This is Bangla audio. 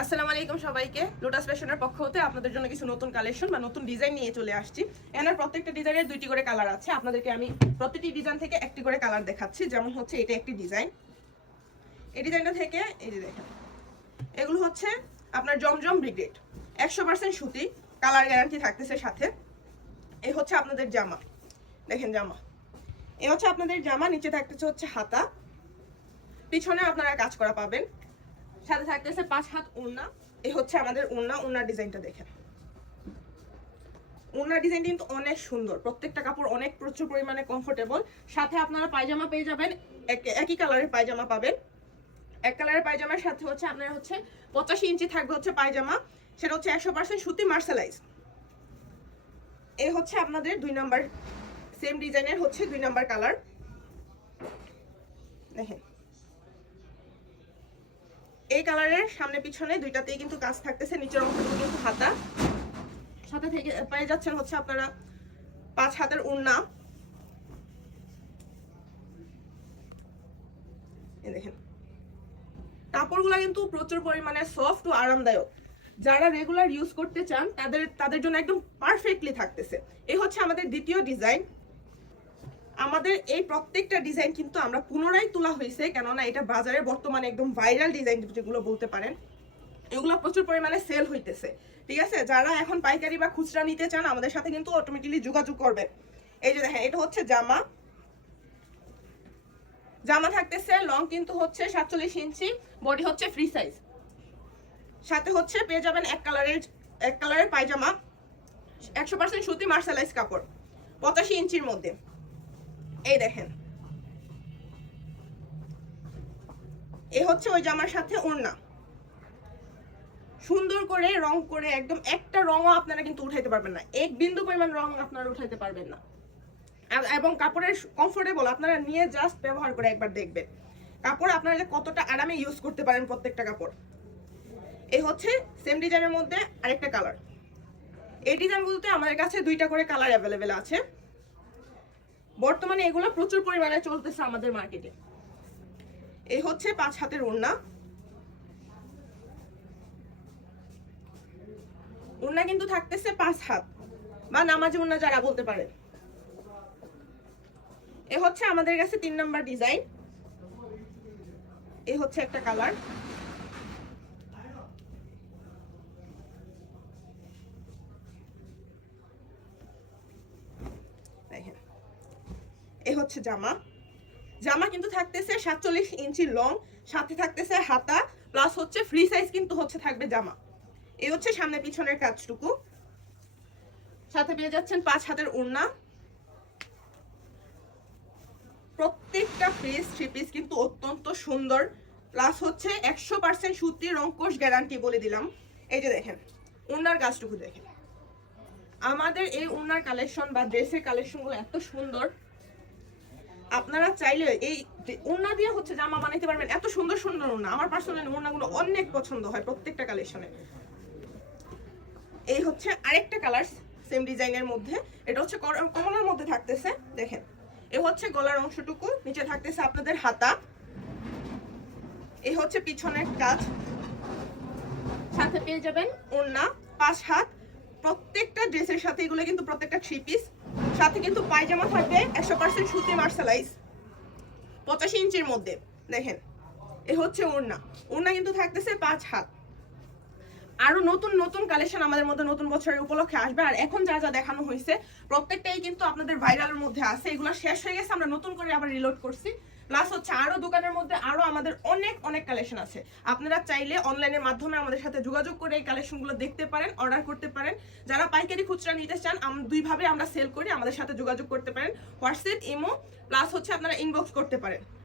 আসসালামু আলাইকুম সবাইকে। লোটাস ফ্যাশনের পক্ষ হতে আপনাদের জন্য কিছু নতুন কালেকশন বা নতুন ডিজাইন নিয়ে চলে আসছি। এনার প্রত্যেকটা ডিজাইনের দুইটি করে কালার আছে। আপনাদেরকে আমি প্রত্যেকটি ডিজাইন থেকে একটি করে কালার দেখাচ্ছি। যেমন হচ্ছে এটা একটি ডিজাইন, এই ডিজাইনটা থেকে এই যে দেখেন, এগুলো হচ্ছে আপনার জমজম ব্রিগেড 100% সুতি, কালার গ্যারান্টি থাকতেছে সাথে। এই হচ্ছে আপনাদের জামা, দেখেন জামা, এই হচ্ছে আপনাদের জামা। নিচে থাকতেছে হচ্ছে হাতা, পিছনে আপনারা কাজ করা পাবেন, সাথে থাকতেছে 5 হাত ওড়না। এই হচ্ছে আমাদের ওড়নার ডিজাইনটা দেখেন। ওড়নার ডিজাইন কিন্তু অনেক সুন্দর, প্রত্যেকটা কাপড় অনেক প্রচুর পরিমাণে কমফোর্টেবল। সাথে আপনারা পায়জামা পেয়ে যাবেন, একই কালারের পায়জামা পাবেন। এক কালারের পায়জামার সাথে হচ্ছে আপনারা হচ্ছে 85 ইঞ্চি থাকবে হচ্ছে পায়জামা, সেটা হচ্ছে 100% সুতি মার্শালাইজ। এই হচ্ছে আপনাদের 2 নাম্বার, সেম ডিজাইনের হচ্ছে 2 নাম্বার কালার দেখেন। এই কালারের সামনে পিছনে দুইটাতেই কিন্তু কাজ থাকতেছে। নিচের অংশটুকু কিন্তু হাতা, সাথে থেকে পেয়ে যাচ্ছেন হচ্ছে আপনারা 5 হাতের ওড়না। এই দেখেন কাপড়গুলো কিন্তু প্রচুর পরিমাণে সফট ও আরামদায়ক। যারা রেগুলার ইউজ করতে চান তাদের জন্য একদম পারফেক্টলি থাকতেছে। এই হচ্ছে আমাদের দ্বিতীয় ডিজাইন। আমাদের এই প্রত্যেকটা ডিজাইন কিন্তু আমরা পুনরায় তোলা হয়েছে, কেননা এটা বাজারে বর্তমানে একদম ভাইরাল ডিজাইন যেগুলো বলতে পারেন, এগুলো প্রচুর পরিমাণে সেল হইতেছে। ঠিক আছে, যারা এখন পাইকারি বা খুচরা নিতে চান আমাদের সাথে কিন্তু অটোমেটিকলি যোগাযোগ করবেন। এই যে দেখেন, এটা হচ্ছে জামা, জামা থাকতেছে লং কিন্তু হচ্ছে 47 ইঞ্চি, বডি হচ্ছে ফ্রি সাইজ। সাথে হচ্ছে পেয়ে যাবেন এক কালারের পায়জামা, 100% সুতি মার্শালাইজ কাপড়, 85 ইঞ্চির মধ্যে। এই দেখেন, এই হচ্ছে ওই জামার সাথে ওড়না, সুন্দর করে রং করে, একদম একটা রঙও আপনারা কিন্তু উঠাইতে পারবেন না, এক বিন্দু পরিমাণ রং আপনারা উঠাইতে পারবেন না। এবং কাপড়ের কমফোর্টেবল, আপনারা নিয়ে জাস্ট ব্যবহার করে একবার দেখবেন কাপড় আপনারা যে কতটা আরামে ইউজ করতে পারেন প্রত্যেকটা কাপড়। এই হচ্ছে সেম ডিজাইনের মধ্যে আরেকটা কালার। এই ডিজাইনগুলোতে আমাদের কাছে 2টা করে কালার অ্যাভেলেবেল আছে। বর্তমানে এগুলো প্রচুর পরিমাণে চলতেছে আমাদের মার্কেটে। এই হচ্ছে 5 হাতের ওড়না, ওড়না কিন্তু থাকতেছে 5 হাত বা নামাজি ওড়না যারা বলতে পারেন। এ হচ্ছে আমাদের কাছে 3 নাম্বার ডিজাইন। এই হচ্ছে একটা কালার, দেখেন। এই হচ্ছে জামা, জামা কিন্তু থাকতেছে 47 ইঞ্চি লং, সাথে থাকতেছে হাতা, প্লাস হচ্ছে ফ্রি সাইজ কিন্তু হচ্ছে থাকবে জামা। এই হচ্ছে সামনে পিছনের কাজটুকু, সাথে পেয়ে যাচ্ছেন 5 হাতের ওড়না। প্রত্যেকটা পিস 3 পিস কিন্তু অত্যন্ত সুন্দর, প্লাস হচ্ছে 100% সুতি, রংকশ গ্যারান্টি বলে দিলাম। এই যে দেখেন ওড়নার কাজটুকু দেখেন। আমাদের এই ওড়নার কালেকশন বা ড্রেসের কালেকশনগুলো এত সুন্দর, আপনারা চাইলে এই ওড়না দিয়ে হচ্ছে জামা বানাইতে পারবেন। এত সুন্দর সুন্দর ওড়না, আমার পার্সোনালি ওড়নাগুলো অনেক পছন্দ হয় প্রত্যেকটা কালেকশনে। এই হচ্ছে আরেকটা কালার সেম ডিজাইনের মধ্যে, এটা হচ্ছে কমলার মধ্যে থাকতেছে দেখেন। এ হচ্ছে গলার অংশটুকু, নিচে থাকতেছে আপনাদের হাতা। এই হচ্ছে পিছনের কাজ, সাথে পেয়ে যাবেন ওড়না 5 হাত। প্রত্যেকটা ড্রেসের সাথে এগুলো কিন্তু প্রত্যেকটা 3 পিস, সাথে কিন্তু পায়জামা থাকবে 100% সুতি মার্শালাইজ, 85 ইঞ্চির মধ্যে দেখেন। এ হচ্ছে ওড়না, ওড়না কিন্তু থাকতেছে 5 হাত। আরো নতুন নতুন কালেকশন আমাদের মধ্যে নতুন বছরের উপলক্ষে আসবে। আর এখন যা যা দেখানো হয়েছে প্রত্যেকটাই কিন্তু আপনাদের ভাইরালের মধ্যে আছে, এগুলো শেষ হয়ে গেছে, আমরা নতুন করে আবার রিলোড করছি। প্লাস হচ্ছে আরো দোকানের মধ্যে আরো আমাদের অনেক অনেক কালেকশন আছে। আপনারা চাইলে অনলাইনের মাধ্যমে আমাদের সাথে যোগাযোগ করে এই কালেকশনগুলো দেখতে পারেন, অর্ডার করতে পারেন। যারা পাইকারি খুচরা নিতে চান, দুইভাবে আমরা সেল করি, আমাদের সাথে যোগাযোগ করতে পারেন, হোয়াটসঅ্যাপ, ইমো, প্লাস হচ্ছে আপনারা ইনবক্স করতে পারেন।